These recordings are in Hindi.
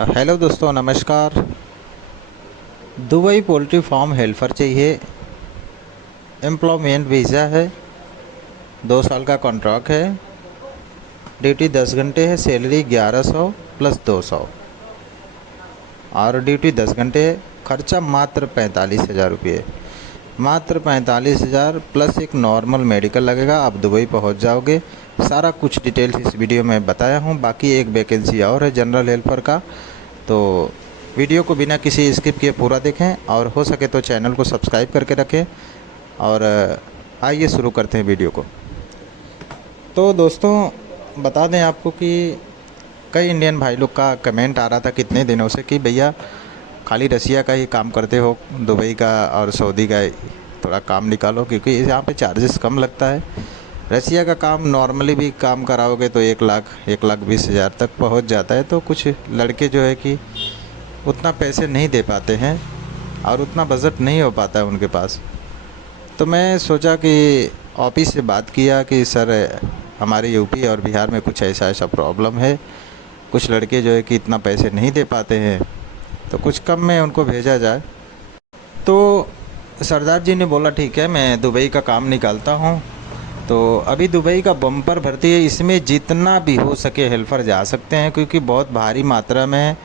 हेलो दोस्तों, नमस्कार। दुबई पोल्ट्री फार्म हेल्पर चाहिए। एम्प्लॉयमेंट वीज़ा है। 2 साल का कॉन्ट्रैक्ट है। ड्यूटी 10 घंटे है। सैलरी 1100 प्लस 200 और ड्यूटी 10 घंटे है। खर्चा मात्र 45,000 रुपये। मात्र 45,000 प्लस एक नॉर्मल मेडिकल लगेगा। आप दुबई पहुंच जाओगे। सारा कुछ डिटेल्स इस वीडियो में बताया हूं। बाकी एक वैकेंसी और है जनरल हेल्पर का, तो वीडियो को बिना किसी स्किप किए पूरा देखें और हो सके तो चैनल को सब्सक्राइब करके रखें। और आइए शुरू करते हैं वीडियो को। तो दोस्तों, बता दें आपको कि कई इंडियन भाई लोग का कमेंट आ रहा था कितने दिनों से कि भैया खाली रसिया का ही काम करते हो, दुबई का और सऊदी का थोड़ा काम निकालो, क्योंकि यहाँ पे चार्जेस कम लगता है। रसिया का काम नॉर्मली भी काम कराओगे तो 1,20,000 तक पहुँच जाता है। तो कुछ लड़के जो है कि उतना पैसे नहीं दे पाते हैं और उतना बजट नहीं हो पाता है उनके पास। तो मैं सोचा कि ऑफिस से बात किया कि सर, हमारे यूपी और बिहार में कुछ ऐसा ऐसा प्रॉब्लम है, कुछ लड़के जो है कि इतना पैसे नहीं दे पाते हैं, तो कुछ कम में उनको भेजा जाए। तो सरदार जी ने बोला ठीक है, मैं दुबई का काम निकालता हूँ। तो अभी दुबई का बम्पर भर्ती है, इसमें जितना भी हो सके हेल्पर जा सकते हैं, क्योंकि बहुत भारी मात्रा में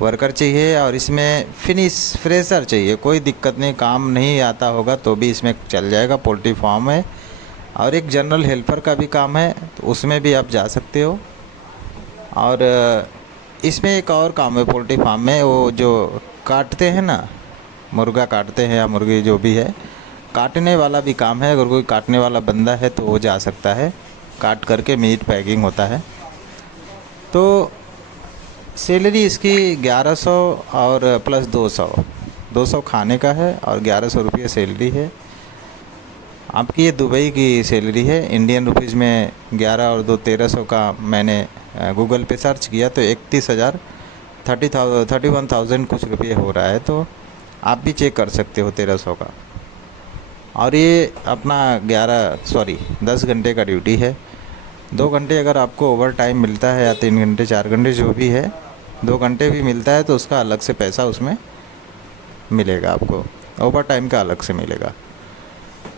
वर्कर चाहिए और इसमें फ्रेशर चाहिए। कोई दिक्कत नहीं, काम नहीं आता होगा तो भी इसमें चल जाएगा। पोल्ट्री फार्म है और एक जनरल हेल्पर का भी काम है, तो उसमें भी आप जा सकते हो। और इसमें एक और काम है पोल्ट्री फार्म में, वो जो काटते हैं ना, मुर्गा काटते हैं या मुर्गी जो भी है, काटने वाला भी काम है। अगर कोई काटने वाला बंदा है तो वो जा सकता है। काट करके मीट पैकिंग होता है। तो सैलरी इसकी 1100 और प्लस 200 खाने का है और 1100 रुपये सैलरी है। आपकी ये दुबई की सैलरी है। इंडियन रुपीज़ में 11 और 2 1300 का मैंने गूगल पे सर्च किया तो 31,000 31,000 कुछ रुपये हो रहा है। तो आप भी चेक कर सकते हो 1300 का। और ये अपना 10 घंटे का ड्यूटी है। 2 घंटे अगर आपको ओवर टाइम मिलता है या 3 घंटे 4 घंटे जो भी है, 2 घंटे भी मिलता है तो उसका अलग से पैसा उसमें मिलेगा आपको। ओवर टाइम का अलग से मिलेगा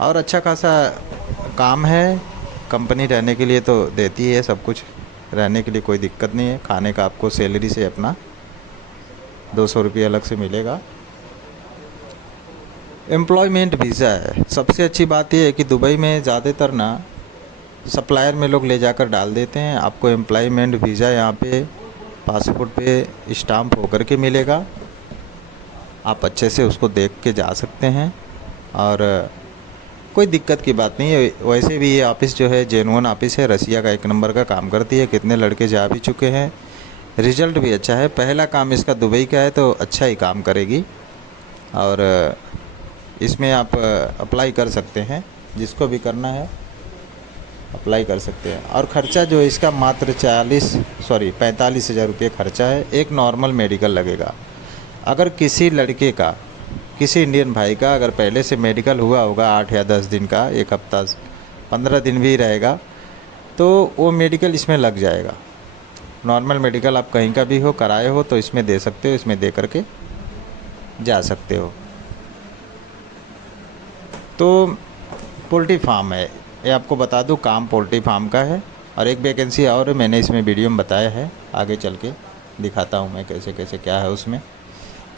और अच्छा खासा काम है। कंपनी रहने के लिए तो देती है सब कुछ, रहने के लिए कोई दिक्कत नहीं है। खाने का आपको सैलरी से अपना 200 रुपये अलग से मिलेगा। एम्प्लॉयमेंट वीज़ा है। सबसे अच्छी बात यह है कि दुबई में ज़्यादातर ना सप्लायर में लोग ले जाकर डाल देते हैं। आपको एम्प्लॉयमेंट वीज़ा यहाँ पे पासपोर्ट पे स्टाम्प होकर के मिलेगा। आप अच्छे से उसको देख के जा सकते हैं और कोई दिक्कत की बात नहीं है। वैसे भी ये ऑफ़िस जो है जेन्युइन ऑफ़िस है, रसिया का 1 नंबर का काम करती है। कितने लड़के जा भी चुके हैं, रिज़ल्ट भी अच्छा है। पहला काम इसका दुबई का है तो अच्छा ही काम करेगी। और इसमें आप अप्लाई कर सकते हैं, जिसको भी करना है अप्लाई कर सकते हैं। और ख़र्चा जो है इसका मात्र 45,000 रुपये खर्चा है। एक नॉर्मल मेडिकल लगेगा। अगर किसी लड़के का, किसी इंडियन भाई का अगर पहले से मेडिकल हुआ होगा 8 या 10 दिन का, 1 हफ्ता 15 दिन भी रहेगा, तो वो मेडिकल इसमें लग जाएगा। नॉर्मल मेडिकल आप कहीं का भी हो, कराए हो तो इसमें दे सकते हो। इसमें दे करके जा सकते हो। तो पोल्ट्री फार्म है, ये आपको बता दूं, काम पोल्ट्री फार्म का है। और एक वैकेंसी और है, मैंने इसमें वीडियो में बताया है, आगे चल के दिखाता हूँ मैं कैसे कैसे क्या है उसमें,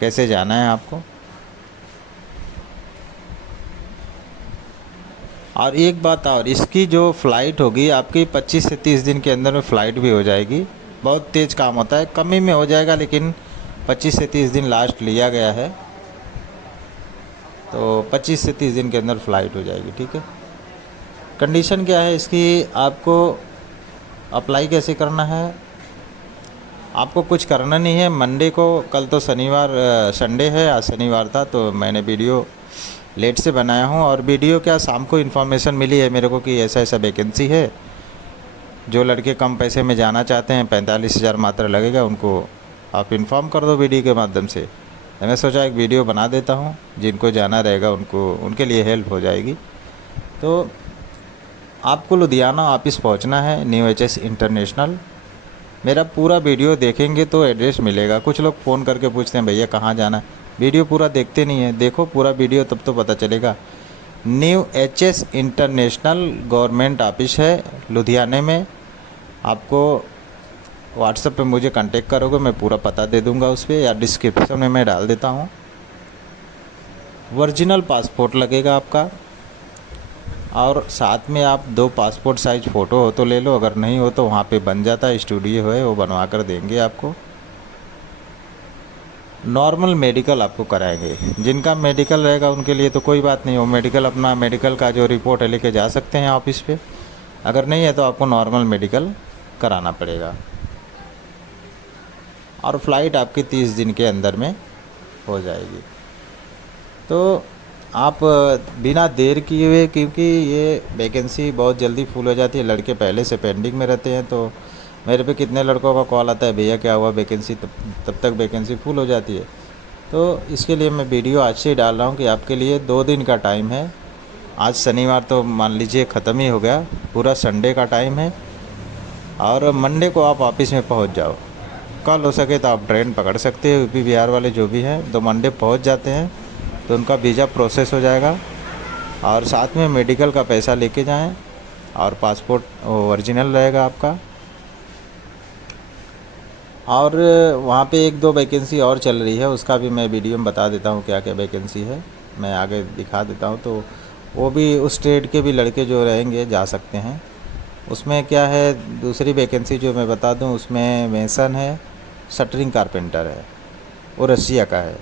कैसे जाना है आपको। और एक बात और, इसकी जो फ़्लाइट होगी आपकी 25 से 30 दिन के अंदर में फ़्लाइट भी हो जाएगी। बहुत तेज़ काम होता है, कम ही में हो जाएगा, लेकिन 25 से 30 दिन लास्ट लिया गया है। तो 25 से 30 दिन के अंदर फ़्लाइट हो जाएगी, ठीक है। कंडीशन क्या है इसकी, आपको अप्लाई कैसे करना है, आपको कुछ करना नहीं है। मंडे को, कल तो शनिवार संडे है, आज शनिवार था तो मैंने वीडियो लेट से बनाया हूँ। और वीडियो क्या, शाम को इन्फॉर्मेशन मिली है मेरे को कि ऐसा ऐसा वैकेंसी है। जो लड़के कम पैसे में जाना चाहते हैं, 45,000 मात्र लगेगा, उनको आप इन्फॉर्म कर दो वीडियो के माध्यम से। मैं सोचा एक वीडियो बना देता हूँ, जिनको जाना रहेगा उनको, उनके लिए हेल्प हो जाएगी। तो आपको लुधियाना ऑफिस पहुंचना है, न्यू एचएस इंटरनेशनल। मेरा पूरा वीडियो देखेंगे तो एड्रेस मिलेगा। कुछ लोग फ़ोन करके पूछते हैं भैया कहाँ जाना है, वीडियो पूरा देखते नहीं है। देखो पूरा वीडियो तब तो पता चलेगा। New HS international government office है लुधियाने में। आपको व्हाट्सएप पे मुझे कांटेक्ट करोगे, मैं पूरा पता दे दूंगा उस पर, या डिस्क्रिप्शन में मैं डाल देता हूँ। ओरिजिनल पासपोर्ट लगेगा आपका, और साथ में आप 2 पासपोर्ट साइज़ फ़ोटो हो तो ले लो, अगर नहीं हो तो वहाँ पे बन जाता है, स्टूडियो है वो बनवा कर देंगे आपको। नॉर्मल मेडिकल आपको कराएंगे। जिनका मेडिकल रहेगा उनके लिए तो कोई बात नहीं, वो मेडिकल अपना मेडिकल का जो रिपोर्ट है लेके जा सकते हैं ऑफिस पे। अगर नहीं है तो आपको नॉर्मल मेडिकल कराना पड़ेगा। और फ़्लाइट आपकी 30 दिन के अंदर में हो जाएगी। तो आप बिना देर किए हुए, क्योंकि ये वैकेंसी बहुत जल्दी फुल हो जाती है, लड़के पहले से पेंडिंग में रहते हैं, तो मेरे पे कितने लड़कों का कॉल आता है भैया क्या हुआ वैकेंसी, तब तक वैकेंसी फुल हो जाती है। तो इसके लिए मैं वीडियो आज से ही डाल रहा हूँ कि आपके लिए 2 दिन का टाइम है। आज शनिवार तो मान लीजिए ख़त्म ही हो गया, पूरा संडे का टाइम है, और मंडे को आप ऑफिस में पहुँच जाओ। कल हो सके तो आप ट्रेन पकड़ सकते हो, यूपी बिहार वाले जो भी हैं, तो मंडे पहुँच जाते हैं तो उनका वीज़ा प्रोसेस हो जाएगा। और साथ में मेडिकल का पैसा लेके जाएं, और पासपोर्ट ओरिजिनल रहेगा आपका। और वहाँ पे 1-2 वैकेंसी और चल रही है, उसका भी मैं वीडियो में बता देता हूँ क्या क्या वैकेंसी है, मैं आगे दिखा देता हूँ। तो वो भी उस ट्रेड के भी लड़के जो रहेंगे जा सकते हैं। उसमें क्या है, दूसरी वैकेंसी जो मैं बता दूँ, उसमें मेसन है, शटरिंग कारपेंटर है, वो रसिया का है।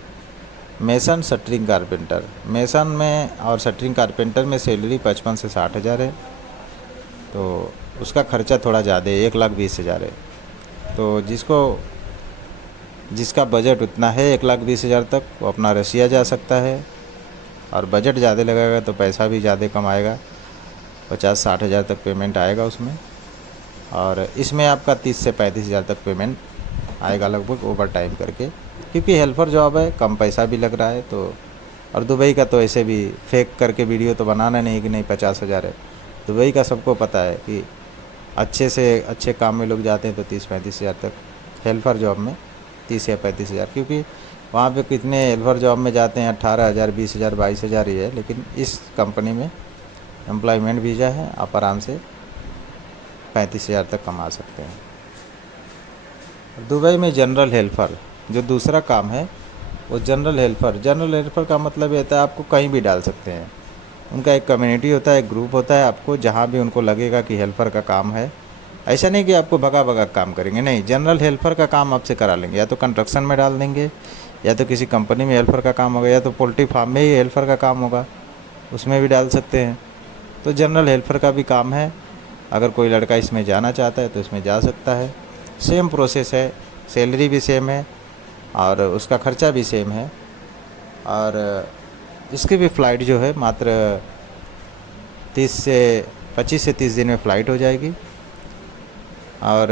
मेसन शटरिंग कारपेंटर, मेसन में और शटरिंग कारपेंटर में सैलरी 55 से 60 हज़ार है। तो उसका खर्चा थोड़ा ज़्यादा है, 1,20,000 है। तो जिसका बजट उतना है 1,20,000 तक, वो अपना रसिया जा सकता है। और बजट ज़्यादा लगेगा तो पैसा भी ज़्यादा कमाएगा, 50-60 हज़ार तक पेमेंट आएगा उसमें। और इसमें आपका 30 से 35 हज़ार तक पेमेंट आएगा लगभग, ओवर टाइम करके, क्योंकि हेल्पर जॉब है, कम पैसा भी लग रहा है। तो और दुबई का तो ऐसे भी फेक करके वीडियो तो बनाना नहीं कि नहीं 50 हज़ार है। दुबई का सबको पता है कि अच्छे से अच्छे काम में लोग जाते हैं तो 30-35 हज़ार तक, हेल्पर जॉब में 30 या 35 हज़ार। क्योंकि वहाँ पे कितने हेल्पर जॉब में जाते हैं 18 हज़ार, 20 हज़ार, 22 हज़ार ही है। लेकिन इस कंपनी में एम्प्लॉयमेंट वीज़ा है, आप आराम से 35 हज़ार तक कमा सकते हैं। दुबई में जनरल हेल्पर जो दूसरा काम है, वो जनरल हेल्पर का मतलब ये होता है आपको कहीं भी डाल सकते हैं। उनका एक कम्युनिटी होता है, एक ग्रुप होता है, आपको जहाँ भी उनको लगेगा कि हेल्पर का काम है। ऐसा नहीं कि आपको भगा भगा काम करेंगे, नहीं, जनरल हेल्पर का काम आपसे करा लेंगे। या तो कंस्ट्रक्शन में डाल देंगे, या तो किसी कंपनी में हेल्पर का काम होगा, या तो पोल्ट्री फार्म में ही हेल्पर का काम होगा, उसमें भी डाल सकते हैं। तो जनरल हेल्पर का भी काम है। अगर कोई लड़का इसमें जाना चाहता है तो इसमें जा सकता है। सेम प्रोसेस है, सैलरी भी सेम है और उसका खर्चा भी सेम है। और इसकी भी फ़्लाइट जो है मात्र 25 से 30 दिन में फ़्लाइट हो जाएगी। और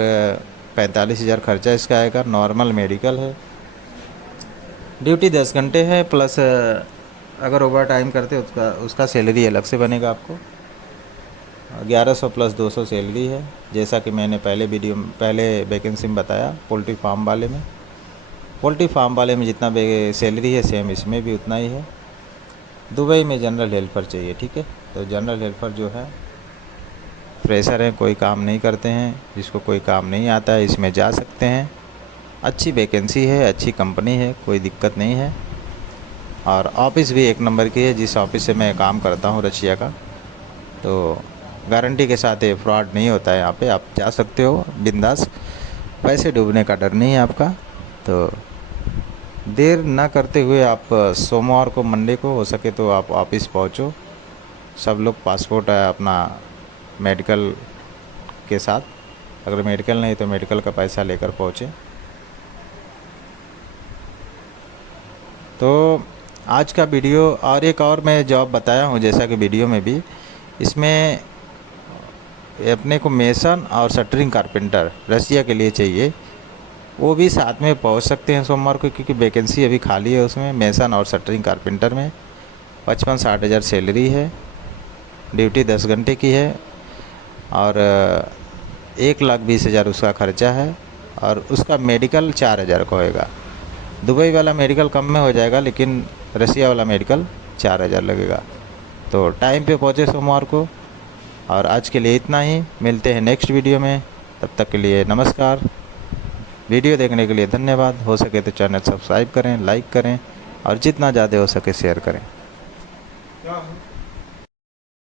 45 हज़ार खर्चा इसका आएगा। नॉर्मल मेडिकल है, ड्यूटी 10 घंटे है, प्लस अगर ओवर टाइम करते उसका सैलरी अलग से बनेगा आपको। 1100 प्लस 200 सैलरी है, जैसा कि मैंने पहले वैकेंसी में बताया। पोल्ट्री फार्म वाले में जितना सैलरी है सेम इसमें भी उतना ही है। दुबई में जनरल हेल्पर चाहिए, ठीक है। तो जनरल हेल्पर जो है फ्रेशर हैं, कोई काम नहीं करते हैं, जिसको कोई काम नहीं आता है इसमें जा सकते हैं। अच्छी वैकेंसी है, अच्छी कंपनी है, कोई दिक्कत नहीं है। और ऑफिस भी एक नंबर की है, जिस ऑफिस से मैं काम करता हूँ रशिया का। तो गारंटी के साथ ये फ्रॉड नहीं होता है, यहाँ पे आप जा सकते हो बिंदास, पैसे डूबने का डर नहीं है आपका। तो देर ना करते हुए आप सोमवार को, मंडे को हो सके तो आप ऑफिस पहुँचो। सब लोग पासपोर्ट है अपना मेडिकल के साथ, अगर मेडिकल नहीं तो मेडिकल का पैसा लेकर पहुँचे। तो आज का वीडियो, और एक और मैं जॉब बताया हूँ जैसा कि वीडियो में भी, इसमें अपने को मेसन और शटरिंग कारपेंटर रसिया के लिए चाहिए, वो भी साथ में पहुँच सकते हैं सोमवार को, क्योंकि वैकेंसी अभी खाली है उसमें। मेसन और शटरिंग कारपेंटर में 55-60 हज़ार सैलरी है, ड्यूटी 10 घंटे की है, और 1,20,000 उसका खर्चा है। और उसका मेडिकल 4,000 का होएगा। दुबई वाला मेडिकल कम में हो जाएगा, लेकिन रसिया वाला मेडिकल 4,000 लगेगा। तो टाइम पे पहुँचे सोमवार को। और आज के लिए इतना ही, मिलते हैं नेक्स्ट वीडियो में। तब तक के लिए नमस्कार। वीडियो देखने के लिए धन्यवाद। हो सके तो चैनल सब्सक्राइब करें, लाइक करें और जितना ज़्यादा हो सके शेयर करें।